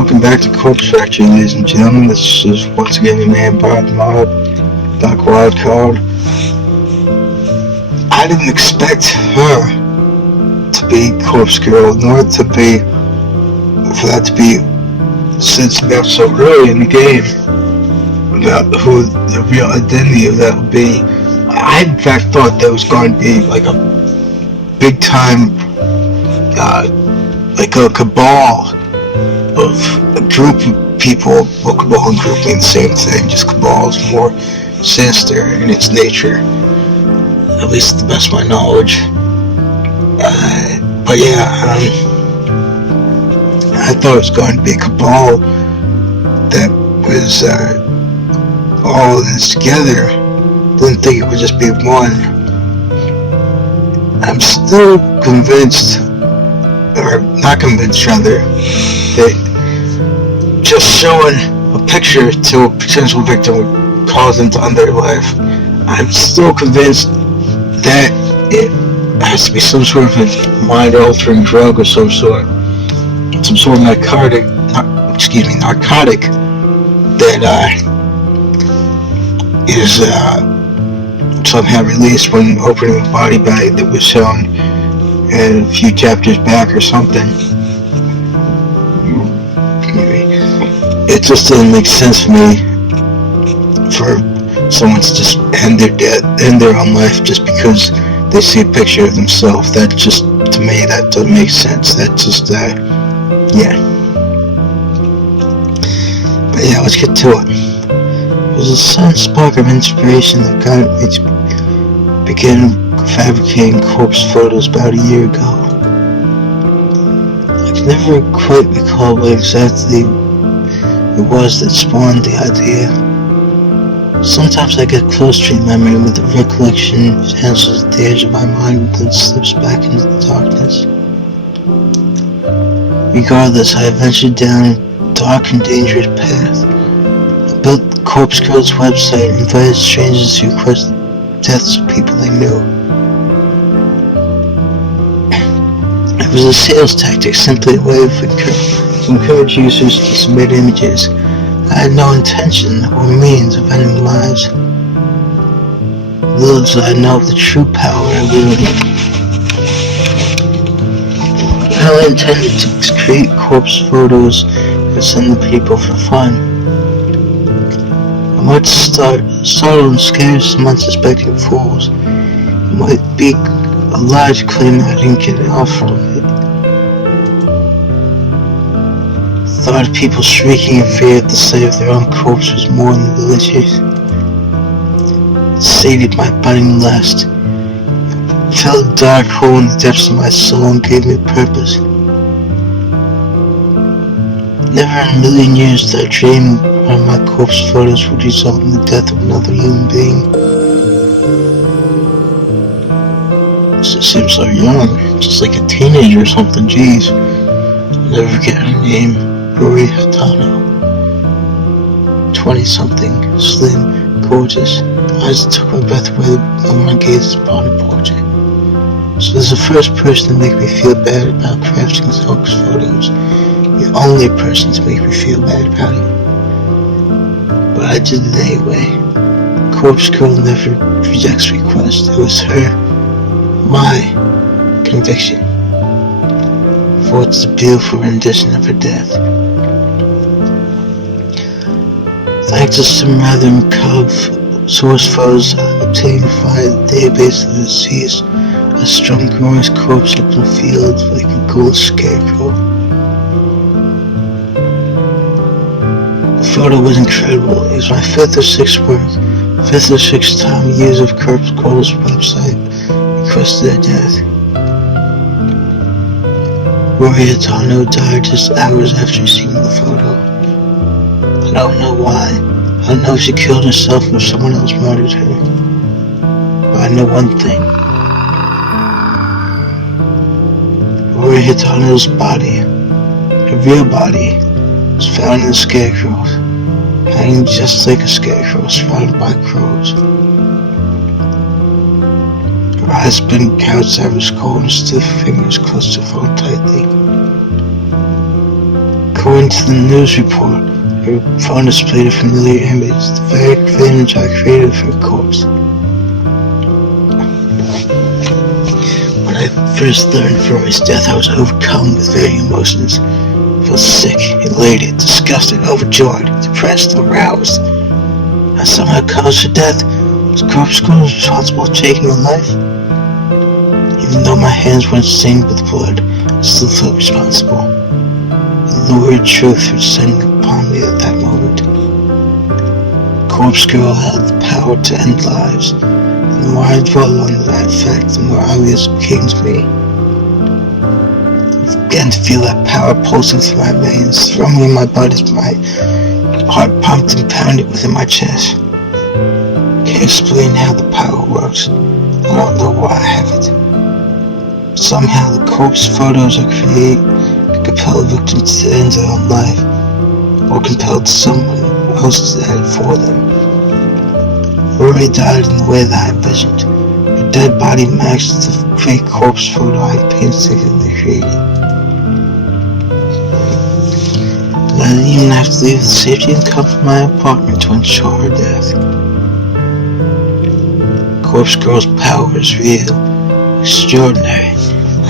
Welcome back to Corpse Factory, ladies and gentlemen. This is once again your man, Bob Mob, Doc Wildcard. I didn't expect her to be Corpse Girl, nor for that to be said about so early in the game, about who the real identity of that would be. I in fact thought that was going to be like a big time, like a cabal of a group of people. Well, cabal and group mean the same thing, just cabal is more sinister in its nature, at least to the best of my knowledge. But yeah, I thought it was going to be a cabal that was all of this together. Didn't think it would just be one. I'm still convinced, or not convinced rather, that just showing a picture to a potential victim would cause them to end their life. I'm still convinced that it has to be some sort of a mind-altering drug of some sort of narcotic that is somehow released when opening a body bag that was shown in a few chapters back or something. It just didn't make sense for me for someone to just end their own life just because they see a picture of themselves. That just, to me, that doesn't make sense. That just, yeah. But yeah, let's get to it. There's a sudden spark of inspiration that got me to begin fabricating corpse photos about a year ago. I can never quite recall what exactly it was that spawned the idea. Sometimes I get close to memory with the recollection answers at the edge of my mind and then slips back into the darkness. Regardless, I ventured down a dark and dangerous path. I built the Corpse Girl's website and invited strangers to request the deaths of people they knew. It was a sales tactic, simply a way to encourage users to submit images. I had no intention or means of ending lives. Little did I know of the true power I wielded. I only intended to create corpse photos and send them to people for fun. I might startle and scare some unsuspecting fools. It might be a lie to claim I didn't get off from it. The thought of people shrieking in fear at the sight of their own corpse was more than delicious. It sated my budding lust. It filled a dark hole in the depths of my soul and gave me purpose. Never in a million years did I dream one of my corpse photos would result in the death of another human being. This seems so young, just like a teenager or something. Jeez, I'll never forget her name. Noriko, 20-something, slim, gorgeous, eyes that took my breath away when my gaze upon the portrait. So there's the first person to make me feel bad about crafting hoax photos, the only person to make me feel bad about it. But I did it anyway. Corpse Girl never rejects requests. It was her, my conviction, for it's the beautiful rendition of her death. Thanks to some rather macabre source photos obtained via the database of the deceased, I strung Rory's corpse up in the field like a gold scarecrow. The photo was incredible. It was my fifth or sixth time a user of Corpse Girl's website requested her death. Rory Hatano died just hours after receiving the photo. I don't know why. I don't know if she killed herself or if someone else murdered her. But I know one thing. Rory Hatano's body, her real body, was found in the scarecrow, hanging just like a scarecrow surrounded by crows. Her eyes been cowed savage cold and stiff fingers clutched her phone tightly. According to the news report, her phone displayed a familiar image, the very image I created for a corpse. When I first learned of Rory's death, I was overcome with varying emotions. I felt sick, elated, disgusted, overjoyed, depressed, aroused. I somehow caused her death. Was Corpse Girl responsible for taking her life? Even though my hands weren't stained with blood, I still felt responsible. The lurid truth was descending upon me at that moment. Corpse Girl had the power to end lives, and the more I dwell on that fact, the more obvious it became to me. I began to feel that power pulsing through my veins, thrumming in my blood as my heart pumped and pounded within my chest. I can't explain how the power works. I don't know why I have it. But somehow the corpse photos I create can compel a victim to end their own life, or compel someone else to end it for them. Rory died in the way that I envisioned. Her dead body matched the great corpse photo I painstakingly created. And I didn't even have to leave the safety and comfort of my apartment to ensure her death. Corpse Girl's power is real, extraordinary.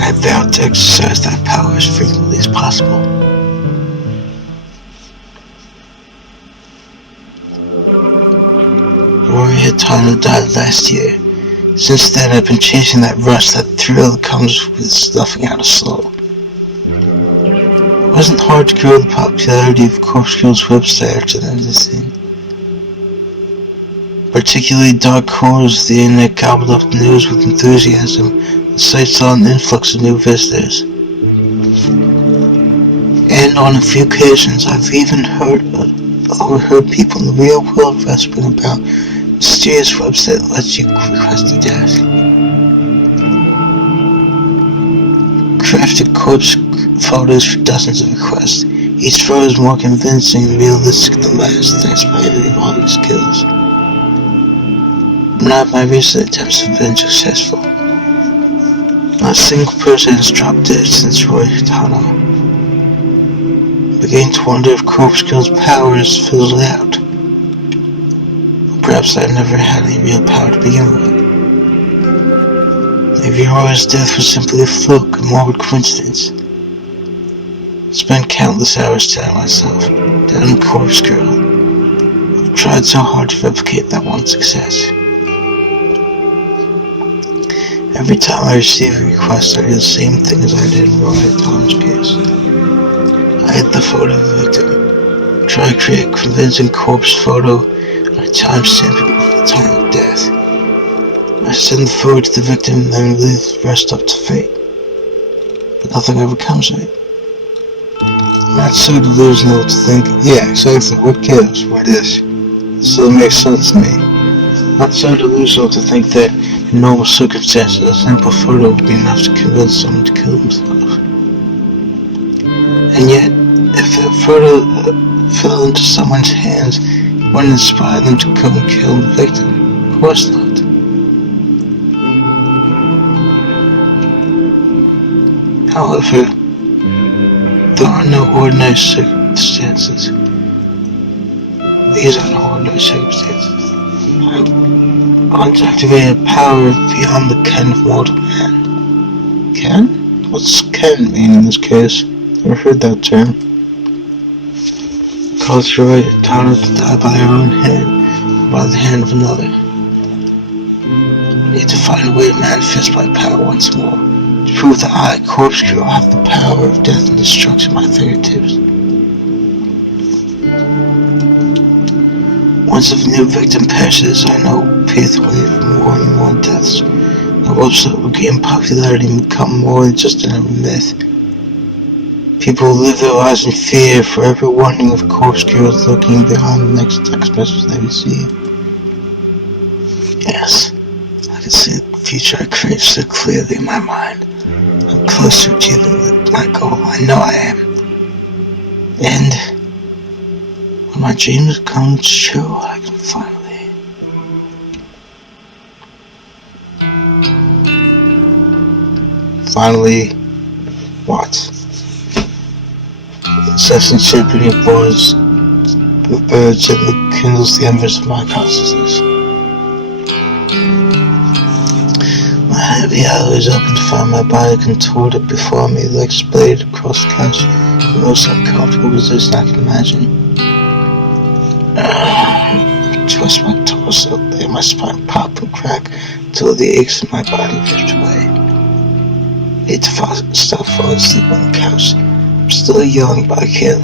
I vowed to exercise that power as frequently as possible. Rory had Tyler died last year. Since then, I've been chasing that rush, that thrill that comes with snuffing out a soul. It wasn't hard to grow the popularity of Corpse Girl's website after that thing. Particularly dark corners of the internet gobbled up the news with enthusiasm. The site saw an influx of new visitors. And on a few occasions, I've even overheard people in the real world whispering about a mysterious website that lets you request a death. Crafted corpse photos for dozens of requests. Each photo is more convincing and realistic than the last, thanks to my evolving skills. None of my recent attempts have been successful. Not a single person has dropped dead since Roy Hitano. I'm beginning to wonder if Corpse Girl's power is fizzled out. Or perhaps I never had any real power to begin with. Maybe Roy's death was simply a fluke, a morbid coincidence. I spent countless hours telling myself, dead on Corpse Girl. I've tried so hard to replicate that one success. Every time I receive a request, I do the same thing as I did in Roy Hitano's case. I hit the photo of the victim, try to create a convincing corpse photo, and I timestamp it with the time of death. I send the photo to the victim and then leave the rest up to fate. But nothing ever comes of it. I'm not so delusional to think, yeah, exactly, what gives, what is. This still makes sense to me. I'm not so delusional to think that in normal circumstances, a simple photo would be enough to convince someone to kill himself. And yet, if that photo fell into someone's hands, it wouldn't inspire them to go and kill the victim. Of course not. However, there are no ordinary circumstances. These are no ordinary circumstances. I want to activate a power beyond the ken of mortal man. Ken? What's ken mean in this case? Never heard that term. Cause Roy Hitano to die by her own hand, or by the hand of another. I need to find a way to manifest my power once more, to prove that I, Corpse Girl, have the power of death and destruction at my fingertips. Once a new victim perishes, I know it will pave the way for more and more deaths. My website will gain popularity and become more than just another myth. People will live their lives in fear, forever wondering if Corpse Girl is lurking behind the next text message they receive. Yes, I can see the future I create so clearly in my mind. I'm closer to achieving my goal. I know I am. And when my dreams come true, I can finally what? incessant chirping of birds gently kindles the embers of my consciousness. My heavy eyelids open to find my body contorted before me, legs splayed across the couch, the most uncomfortable position I can imagine. Twist my torso, let my spine pop and crack until the aches in my body drift away. I need to stop falling asleep on the couch. I'm still young, but I can't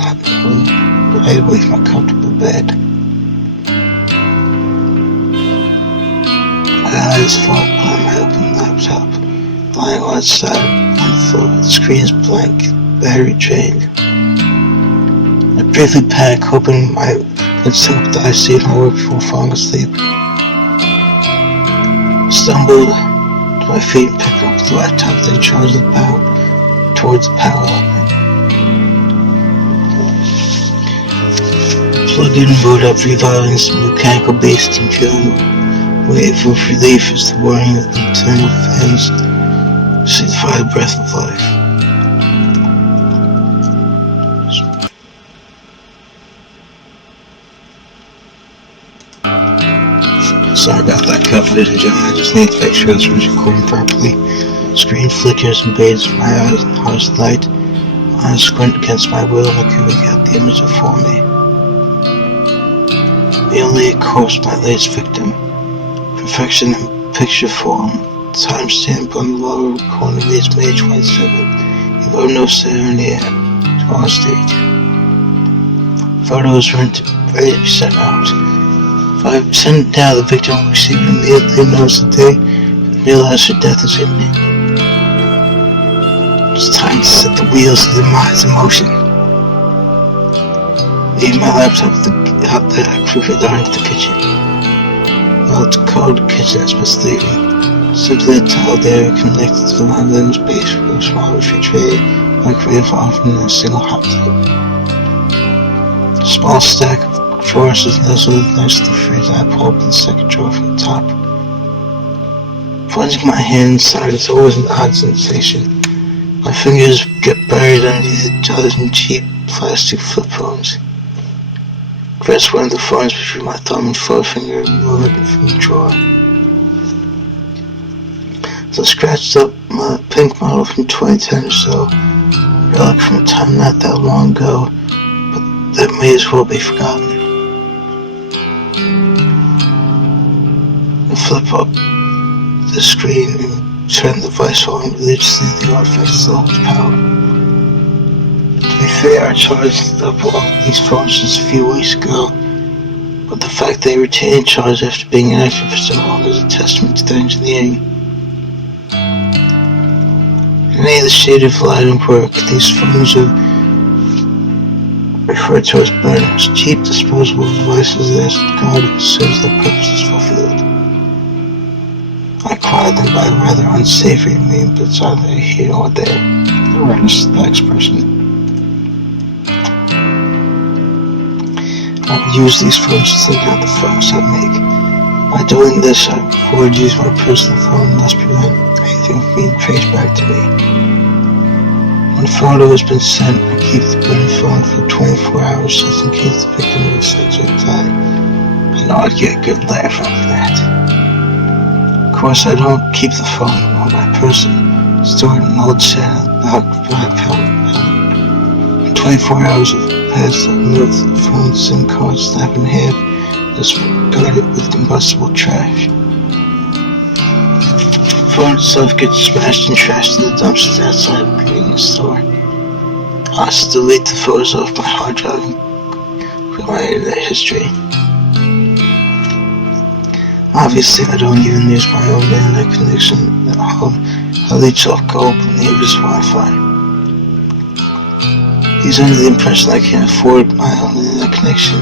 lay away from my comfortable bed. My eyes fall upon my open laptop, lying on its side on the floor. The screen is blank, battery drained. I briefly panic, hoping that I see my work before falling asleep. Stumbled to my feet and picked up the laptop, then charged the power towards the power outlet. Plug in and boot up, revolving some mechanical beast and feeling wave of relief as the whirring of the internal fans signify the breath of life. Sorry about that, ladies and gentlemen. I just need to make sure this was recording properly. Screen flickers and bathes my eyes in harsh light. I squint against my will and I can make out the image before me. Merely a corpse, my latest victim. Perfection in picture form. Timestamp on the lower corner reads May 27th. You vote no ceremony at tomorrow's date. Photos ready to be sent out. If I send it now, the victim will receive it immediately and knows the day and realize her death is imminent. It's time to set the wheels of their minds in motion. Leave my laptop out there, I quickly dart into the kitchen. Well, it's a cold kitchen as misleading. Simply a tiled area connected to my living space with a small refrigerator, microwave oven, and a single hot tub. A small stack of drawers is nestled next to the fridge, and I pull open the second drawer from the top. Plunging my hand inside is always an odd sensation. My fingers get buried underneath a dozen cheap plastic flip phones. Press one of the phones between my thumb and forefinger and move it from the drawer. So I scratched up my pink model from 2010 or so, relic from a time not that long ago, but that may as well be forgotten. I flip up the screen and turn the device on religiously. The artifact still holds power. To be fair, I charged up all these phones just a few weeks ago, but the fact they retain charge after being inactive for so long is a testament to their engineering. In any of the shaded lighting work, these phones are referred to as burners, cheap disposable devices that are regarded as soon as their purpose is fulfilled. I acquired them by a rather unsavory means, but it's either here or there. Or in a specs person. I would use these phones to take out the photos I make. By doing this, I would use my personal phone and thus prevent anything from being traced back to me. When a photo has been sent, I keep the burning phone for 24 hours just in case the victim will decide to die. I know I'd get a good laugh out of that. Of course, I don't keep the phone on my person, stored in an old shed black pallet. When 24 hours have passed, I remove the phone's SIM card, snap in half, and discard it with combustible trash. The phone itself gets smashed and trashed in the dumpsters outside the convenience store. I still delete the photos off my hard drive and put my internet history. Obviously, I don't even use my own internet connection at home. I leech off co-op and neighbors' Wi-Fi. He's under the impression I can't afford my own internet connection,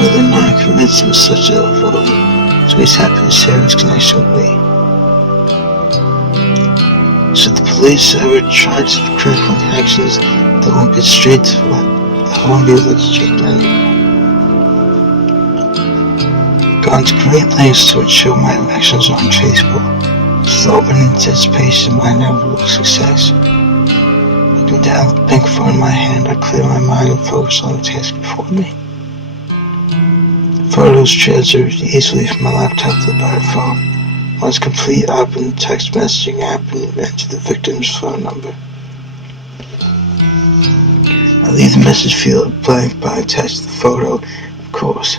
whether or not I'm convinced it was such a photo, so he's happy to share his connection with me. Should the police ever try to critical connections, they won't get straight to what? They won't be able to straight to anyone. Gone to great lengths to ensure my actions are untraceable. This is all in anticipation of my inevitable success. I Looking down at the pink phone in my hand, I clear my mind and focus on the task before me. Photos transferred easily from my laptop to the buyer phone. Once complete, I open the text messaging app and enter the victim's phone number. I leave the message field blank by attaching the photo, of course.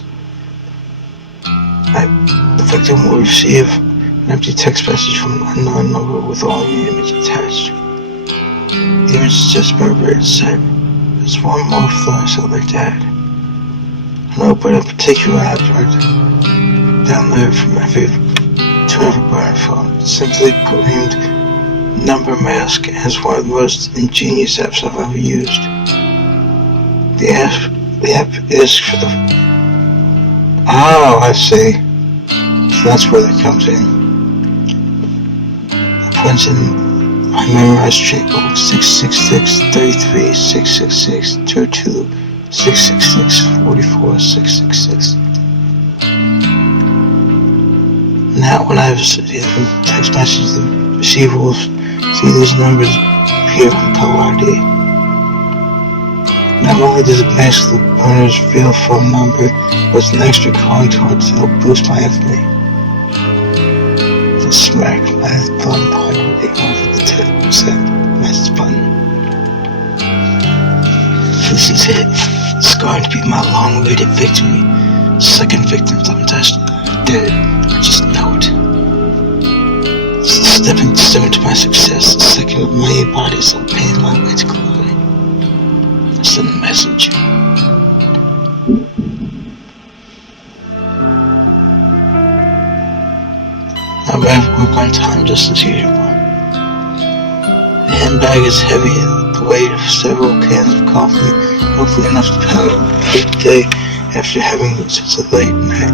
The victim will receive an empty text message from an unknown number with only the image attached. The image is just about ready to send. There's one more flash I'd like to add. An open a particular app downloaded from every buyer phone. Simply named Number Mask as one of the most ingenious apps I've ever used. The app is for the... Oh, I see. So that's where that comes in. I punch in my memorized checkbook 666-33-666-22 666-44-666. Now when I receive the text message, the receiver will see these numbers appear on caller ID. Not only does it match the owner's real phone number, but it's an extra calling towards to help boost my infamy. The smack my thumb awkwardly over the send message button. This is it. It's going to be my long-awaited victory. Second victim I'm dead. I just know it. It's the stepping stone to my success. The second of my bodies will pay my way to glory. I send a message. I arrive at work on time just as usual. The handbag is heavy, the weight of several cans of coffee, hopefully enough to power a big day after having such a late night.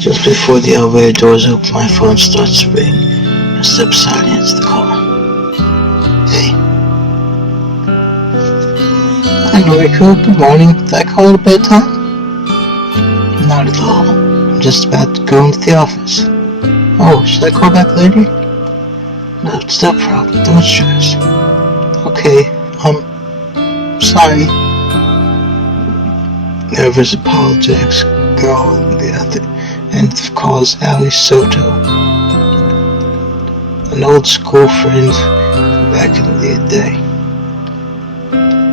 Just before the elevator doors open, my phone starts to ring. I step aside and answer the call. Hey. Hi, Noriko. Good morning. Did I call it a bedtime? Not at all. I'm just about to go into the office. Oh, should I call back later? No, it's no problem. Don't stress. Okay, sorry. Nervous apologetics girl on the other end of the call is Ali Soto. An old school friend from back in the day.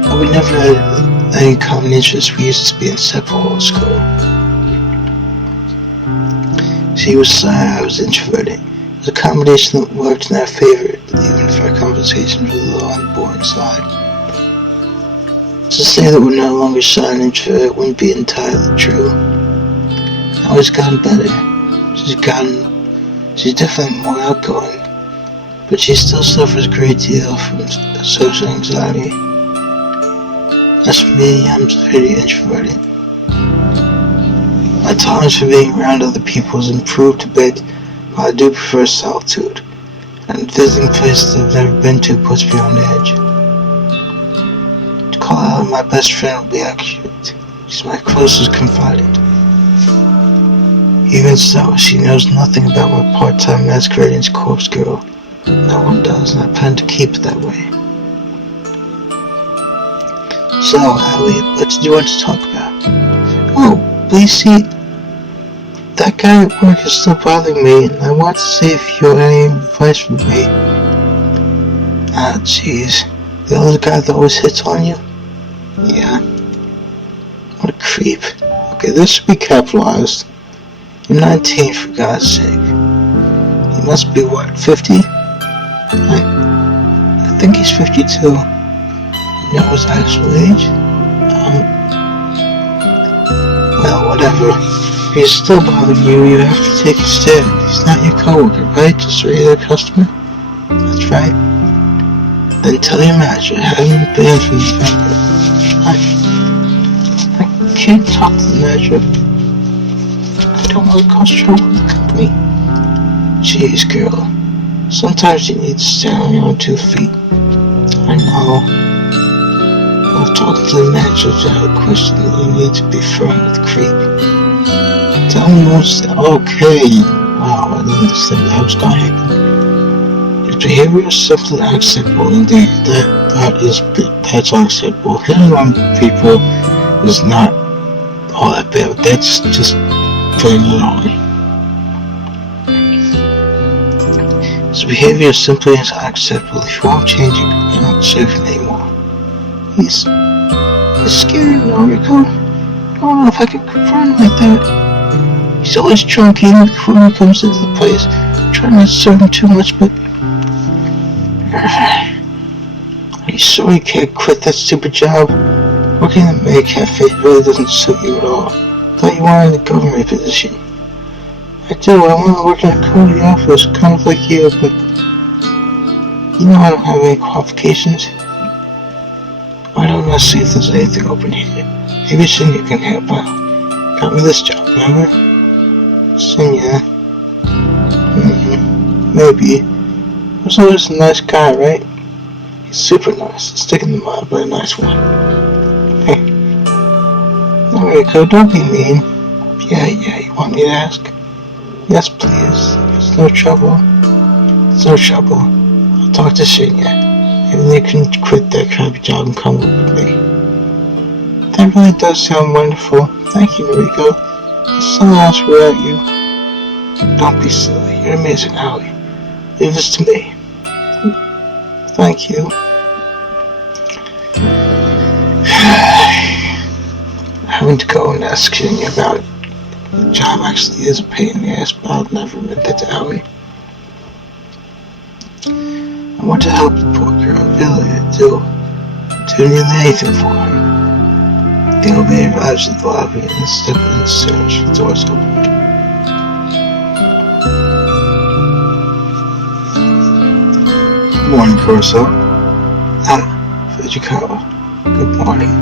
But we never had any common interests. We used to be inseparable at school. She was shy, I was introverted. It was a combination that worked in our favor, even if our conversations were a little on the boring side. To say that we're no longer shy and introverted wouldn't be entirely true. Now it's gotten better. She's definitely more outgoing, but she still suffers a great deal from social anxiety. As for me, I'm pretty introverted. My tolerance for being around other people has improved a bit, but I do prefer solitude, and visiting places I've never been to puts me on edge. To call out my best friend will be accurate. She's my closest confidant. Even so, she knows nothing about my part-time masquerading as corpse girl. No one does, and I plan to keep it that way. So, Allie, what did you want to talk about? Oh, please see, that guy at work is still bothering me, and I want to see if you have any advice for me. Ah, jeez. The other guy that always hits on you? Yeah. What a creep. Okay, this should be capitalized. You're 19, for God's sake. He must be, what, 50? I think he's 52. You know his actual age? Well, whatever. If he's still bothering you, you have to take a stand. He's not your coworker, right? Just a regular customer? That's right. Then tell your manager, have him banned from the company. I can't talk to the manager. I don't want to cause trouble with the company. Jeez, girl. Sometimes you need to stand on your own 2 feet. I know. I've talked to the manager without a question. You need to be firm with creep. Tell me what's okay. Wow, I didn't understand that was gonna happen. Your behavior is simply unacceptable indeed. That's unacceptable. Hitting on people is not all that bad. That's just plain wrong. His behavior is simply unacceptable. If you won't change it, you're not serving anymore. He's scary, Noriko. I don't know if I can confront him like that. He's always drunk even before he comes into the place. Trying not to serve him too much, but... Are you sure you can't quit that stupid job? Working in the maid cafe really doesn't suit you at all. Thought you wanted a government position. I do, I want to work in a county office, kind of like you, but... You know I don't have any qualifications. Why don't I see if there's anything open here? Maybe Shinya can help out. Got me this job, remember? Shinya. Maybe. He's always a nice guy, right? He's super nice. Stick in the mud, but a nice one. Hey. Noriko, don't be mean. Yeah, you want me to ask? Yes, please. It's no trouble. It's no trouble. I'll talk to Shinya. Maybe they can quit that crappy job and come work with me. That really does sound wonderful. Thank you, Noriko. There's someone else without you. Don't be silly. You're amazing, Howie. Leave this to me. Thank you. Having to go and ask Shinya about it. The job actually is a pain in the ass, but I'll never admit that to Howie. I want to help the poor girl, really, I do. Do nearly anything for her. The elevator arrives at the lobby and step in the stairs. The door's open. Good morning, Kurosawa. Fujikawa. Good morning.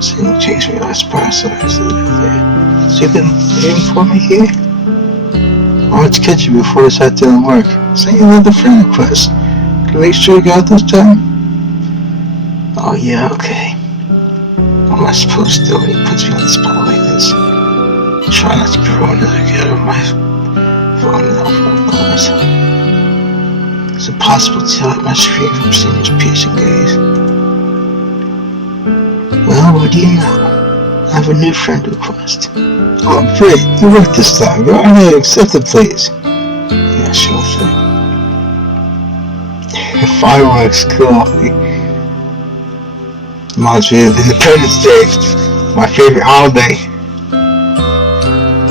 Seeing takes me by surprise, so I see the elevator. So you've been waiting for me here? I wanted to catch you before I sat down and work. Send you another friend request. Can you make sure you got this time? Oh yeah, okay. What am I supposed to do when he puts me on the spot like this? Try not to be ruined as I get on my phone and open my noise. Is it possible to hide my screen from seeing his piercing gaze? Well, what do you know? I have a new friend request. Oh, great, you worked this time. Go ahead, accept it, please. Yeah, sure thing. Fireworks, cool. Reminds me of Independence Day, my favorite holiday.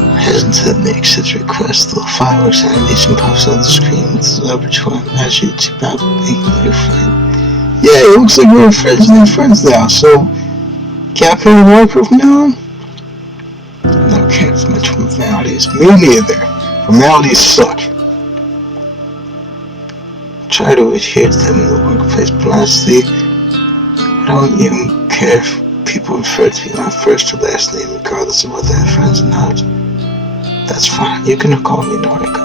I hesitate to accept the request. The fireworks animation pops on the screen with the leverage to imagine it's about making a new friend. Yeah, it looks like we're friends now, so can't pay the work from now on? No, can't much formalities. Me neither. Formalities suck. Try to adhere to them in the workplace, but honestly, I don't even care if people refer to me my first or last name, regardless of whether they're friends or not. That's fine. You can call me Noriko.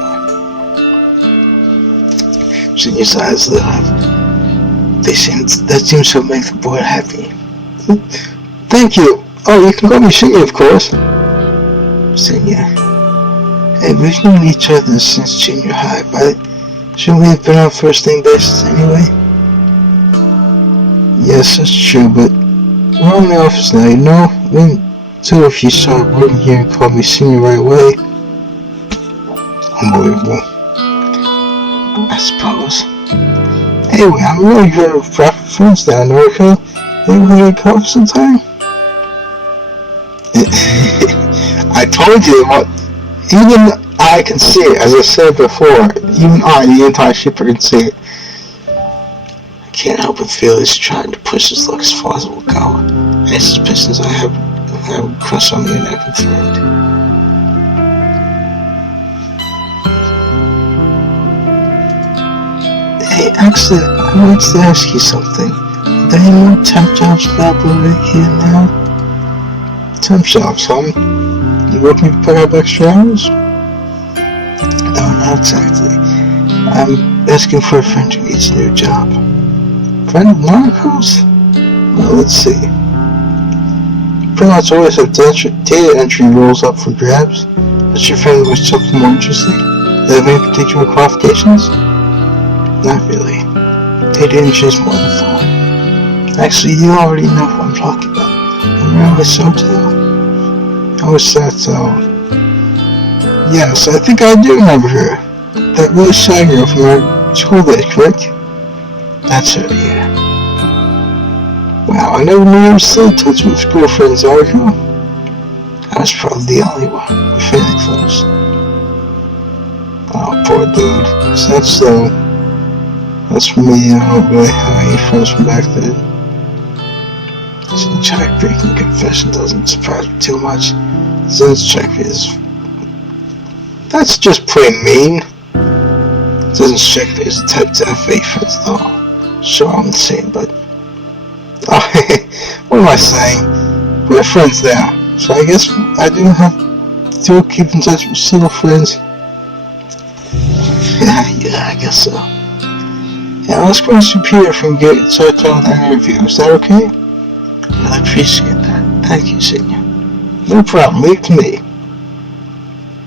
Shinya's eyes lit up. That seems to make the boy happy. Thank you. Oh, you can call me Shinya, of course. Shinya. Hey, we've known each other since junior high, right? Shouldn't we have been on first name basis anyway? Yes, that's true, but we're in the office now, you know? Wouldn't do if you started working here and called me Shinya right away. Unbelievable. I suppose. Anyway, I'm really good at rapping friends now, Noriko. Maybe we can coffee sometime? I told you, even I can see it, as I said before. Even I, the anti-shipper, can see it. I can't help but feel he's trying to push his luck as far as it will go. Any suspicions I have a crush on me are now confirmed. Hey, actually, I wanted to ask you something. Are there any more temp jobs available here now? Temp jobs, huh? You looking to pick up extra hours? No, not exactly. I'm asking for a friend who needs a new job. Friend of Noriko's? Well, let's see. Pretty much always have data entry roles up for grabs. But your friend was something more interesting? Do they have any particular qualifications? Not really. Data entry is more than fun. Actually, you already know who I'm talking about. And really so too. How was that so? Yes, I think I do remember her. That really shy girl from our school days, correct? That's her, yeah. Wow, I never knew you were still in touch with school friends, Noriko. I was probably the only one. We're fairly close. Oh, poor dude. That's so. That's for me, I don't really have any friends from back then. Since check-breaking confession doesn't surprise me too much. Since check is. That's just plain mean. Doesn't strike me as the type to have fake friends at all. Sure, I'm the same, but. Oh, what am I saying? We're friends now, so I guess I do have to keep in touch with single friends. Yeah, I guess so. Yeah, let's go to Superior if we can get started on that interview. Is that okay? I appreciate that. Thank you, Senior. No problem. Leave it to me.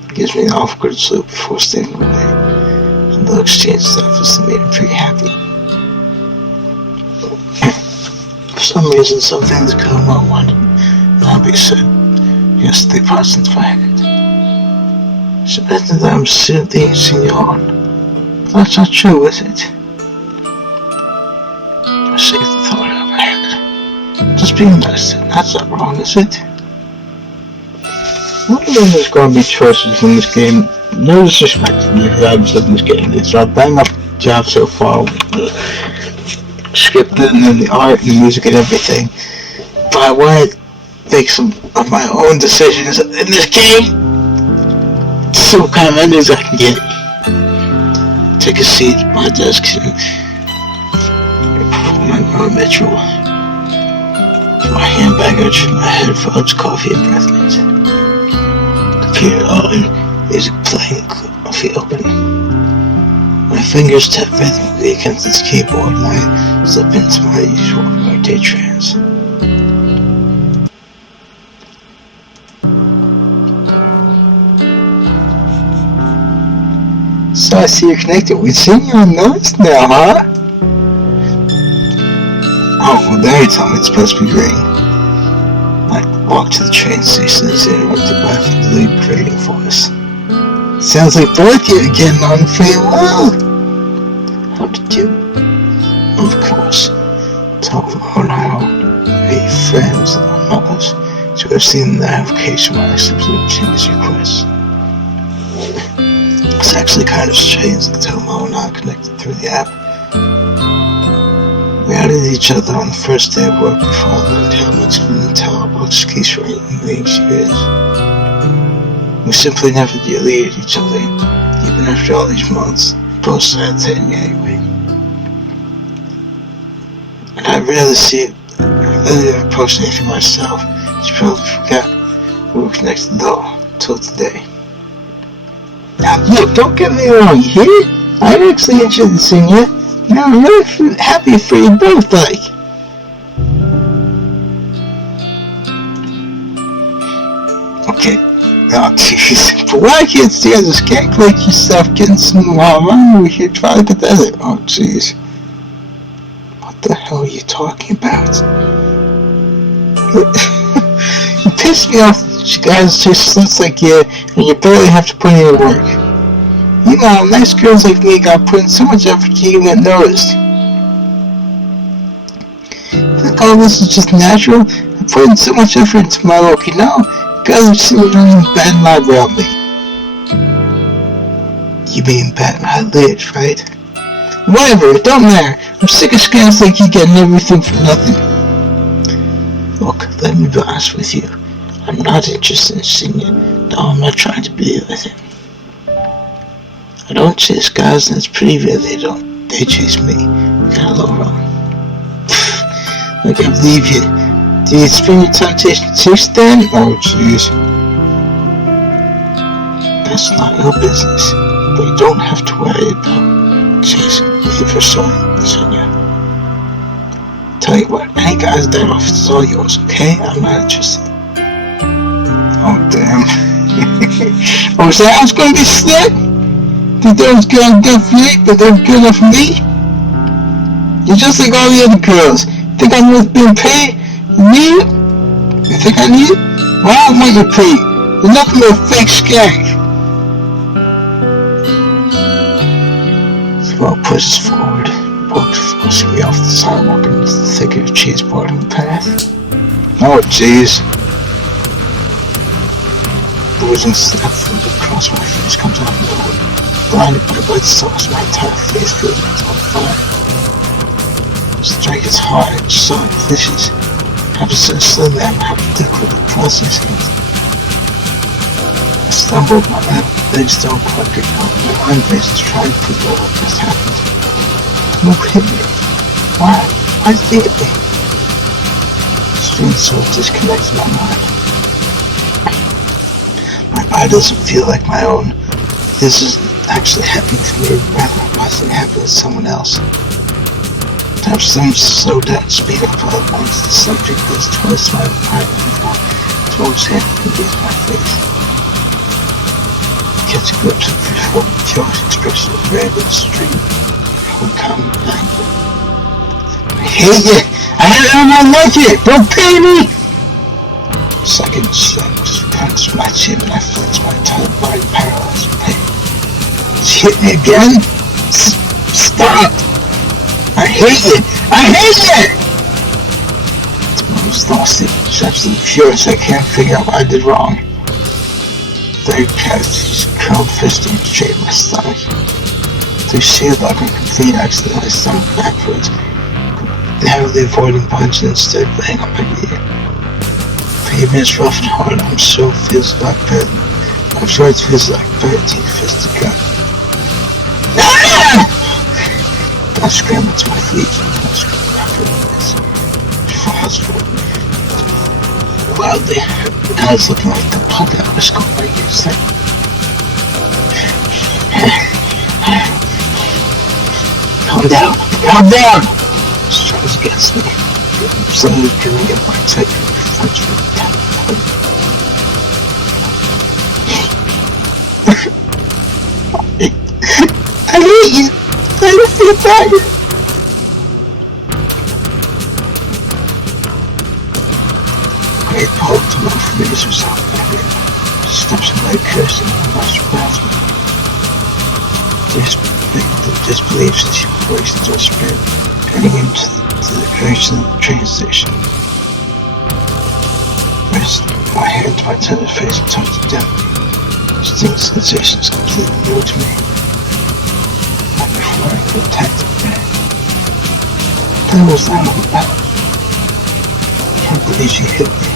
It gives me an awkward slope before staying away, and the exchange stuff is to make me pretty happy. For some reason, some things go well wanted, not be said. Yes, they pass into my head. It's better that I'm simply singing on. That's not true, is it? I saved the thought out of my head. Just being nice, that's not wrong, is it? I don't know if there's going to be choices in this game. No disrespect to the vibes of this game. It's not bang up job so far with the scripting and the art and the music and everything. But I want to make some of my own decisions in this game. See what kind of endings I can get. Take a seat at my desk and my ritual. My handbag, my headphones, coffee, and breath mints. Computer on, music playing, coffee open. My fingers tap rhythmically against its keyboard and I slip into my usual rotate trance. So I see you're connected with Senior on Notice now, huh? Oh, well there you tell me it's supposed to be green. I walk to the train station and is interrupted by a familiar grating voice. Sounds like both you are getting on pretty well. How did you? Of course. Talk about how many friends among us to have seen the application when I accepted Jimmy's request. It's actually kind of strange that Tomo and I connected through the app. We added each other on the first day of work before I learned how much of an intelligent keys for anything she is. We simply never deleted each other, even after all these months. Both sides hated me anyway. And I rarely ever post anything myself. She probably forgot we were connected though, till today. Now look, don't get me wrong, you hear? I'm actually interested in seeing you. I'm really happy for you both, like. Okay. Oh, jeez. But why I can't stand this can't click yourself getting some while I'm over here trying to get it. Oh, jeez. What the hell are you talking about? You piss me off, you guys just sluts like you, and you barely have to put in work. You know, nice girls like me got put in so much effort to even get noticed. I think all this is just natural. I put in so much effort into my work, you know? You guys are sitting around bad lie about me. You mean bad eyelids, right? Whatever, it don't matter. I'm sick of scams like you getting everything for nothing. Look, let me be honest with you. I'm not interested in seeing you. No, I'm not trying to be with him. I don't chase guys, and it's pretty rare they chase me. Kinda low wrong. I can't believe you. Do you spend your time chasing chicks then? Oh jeez. That's not your business. But you don't have to worry about chasing me for someone, Sonia. tell you what, any guys that office is all yours, okay? I'm not interested. Oh, damn. Oh, so I was gonna get slipped? Think that was good enough for you? But that was good enough for me? You're just like all the other girls. Think I'm worth being paid? You? You think I need it? Well, I don't want your pay. You're nothing but a fake skank. The girl pushes forward, walks forcefully off the sidewalk into the thicket of trees bordering the path. Oh, jeez. The whizzing slap flows across my face, comes out of nowhere. Blinded by the white sauce, my entire face feels like it's on fire. The strike is hard, sharp, vicious. Half a set slim that half a thick with the process hands. I stumbled, my legs don't quite get out. My mind races trying to forget what just happened. No hit me. Why? Why did it hit me? Strange sort of disconnects my mind. My body doesn't feel like my own. This isn't actually happening to me, rather I'm watching it happen to someone else. Perhaps some slow down, speed up all at once. The subject goes towards my body and towards him beneath my face. Catch a glimpse of before the Joe's expression of red and stream. How calm and angry. I hate you! I don't like it! Don't pay me! Second slams punch my chin and I flinch, my entire body paralyzed with pain. She hit me again? Stop! I hate you! I hate you! The moment's lost it. It's absolutely furious. I can't figure out what I did wrong. Third catch, his curled fist aimed straight at my stomach. Through sheer luck and complete accident, I stumbled backwards, narrowly avoiding punch and instead laying on my knee. Pavement is rough and hard, I'm sure it feels like better. I'm sure it feels like 13 fists to cut. I scrambled to my feet and I scrambled after minutes. Before I was falling wildly, I was looking like the punk that was going by years later. Calm down! Calm down! Struggles against me. I'm slowly peeling at my tight French with the tap of I hate you! I don't feel bad! Great Paul to my face herself back in. She stops her leg cursing and watched past me. The disbelief that she breaks into a sprint, heading into the direction of the train station. Pressed my hand to my tender face and touched it down. Stinging sensation is completely new to me. Not before I could attack the man. What was that all about? I can't believe she hit me.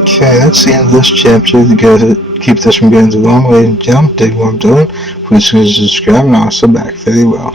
Okay, that's the end of this chapter. To keep this from getting too long, ladies and gentlemen, dig what I'm doing. Please subscribe and I'll also back very well.